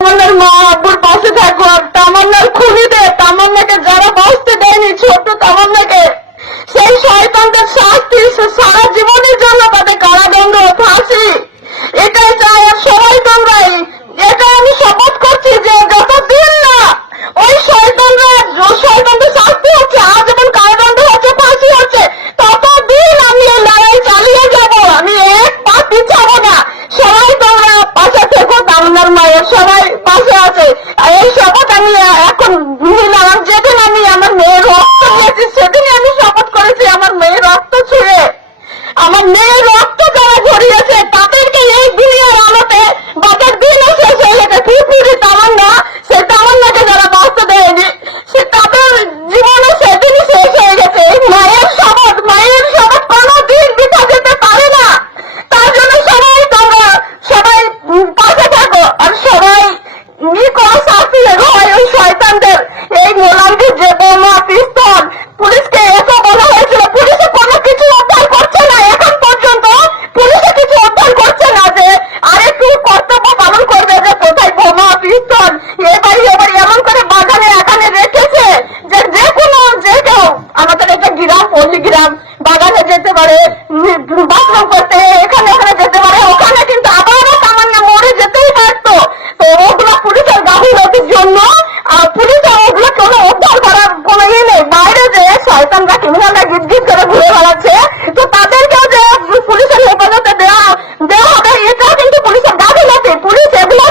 তামান্নার মা আব্বুর পাশে থাকো। আর তামান্নার খুনিদের, তামান্নাকে যারা বাঁচতে দেয়নি, ছোট্ট তামান্নাকে, সেই শয়তানদের শাস্তি সারা জীবনের জন্য, তাদের কারাদণ্ড, ফাঁসি, এটাই চাই। আর সবাই তোমরা এটাই আমি শপথ করছি যে যতদিন না ওই শয়তানদের শাস্তি হচ্ছে, আজীবন কারাদণ্ড হচ্ছে, ফাঁসি হচ্ছে, ততদিন আমি এই লড়াই চালিয়ে যাব। আমি এক পা পিছাবো না। সবাই তোমরা পাশে থেকো। তামান্নার মায়ের সবাই পাশে আছে। এই শপথ আমি এখন নিলাম। যেদিন আমি আমার মেয়ের রক্ত দিয়েছি সেদিনই আমি শপথ করেছি, আমার মেয়ের রক্ত ছুঁয়ে, আমার মেয়ের রক্ত যারা ঝরিয়েছে তাদেরকে এই দুনিয়ার আলোতে বাঁচার দিনও শেষ হয়ে গেছে। পুরোপুরি তামান্না, সে তামান্নাকে যারা বাঁচতে দেয়নি, সে তাদের জীবনও সেদিনই শেষ হয়ে গেছে। এই মায়ের শপথ কোনোদিন বৃথা যেতে পারে না। তার জন্য সবাই তোমরা সবাই পাশে থাকো। আর সবাই করো শাস্তি হয় ওই শয়তানদের। এই মোলামকে যে বোমা, পিস্তল, পুলিশকে এত বলা হয়েছিল, পুলিশে কোনো কিছু উদ্ধার করছে না। এখন পর্যন্ত পুলিশে কিছু উদ্ধার করছে না যে আরেকটু কর্তব্য পালন করবে, যে কোথায় বোমা, পিস্তল এবারই এমন করে বাগানে এখানে রেখেছে যে যে কোনো যে কেউ, আমাদের এটা গ্রাম, পল্লী গ্রাম, বাগানে যেতে পারে, বাথরুম করতে এখানে ওখানে যেতে পারে। ওখানে কিন্তু আবারও তামান্না মরে যেতেই পারতো। তো ওগুলো পুলিশের গাফিলতির জন্য পুলিশের ওগুলো কোনো উদ্ধার করার কোনো ইয়ে নেই। বাইরে যে শয়তানরা, ক্রিমিনালরা গিট করে ঘুরে বেড়াচ্ছে, তো তাদেরকেও যে পুলিশের হেফাজতে দেওয়া হবে, এটাও কিন্তু পুলিশের গাফিলতি। পুলিশ এগুলো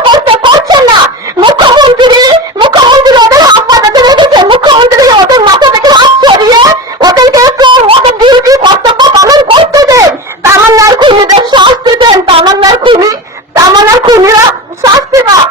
করছে না। মুখ্যমন্ত্রী ওদের হাত পাতাতে রেখেছে। মুখ্যমন্ত্রী ওদের মাথা থেকে হাত সরিয়ে ওদেরকে একটু ওদের ডিউটি, কর্তব্য পালন করতে দেন। তামান্নার খুনিদের শাস্তি দেন। তামান্নার খুনিরা শাস্তি পাক।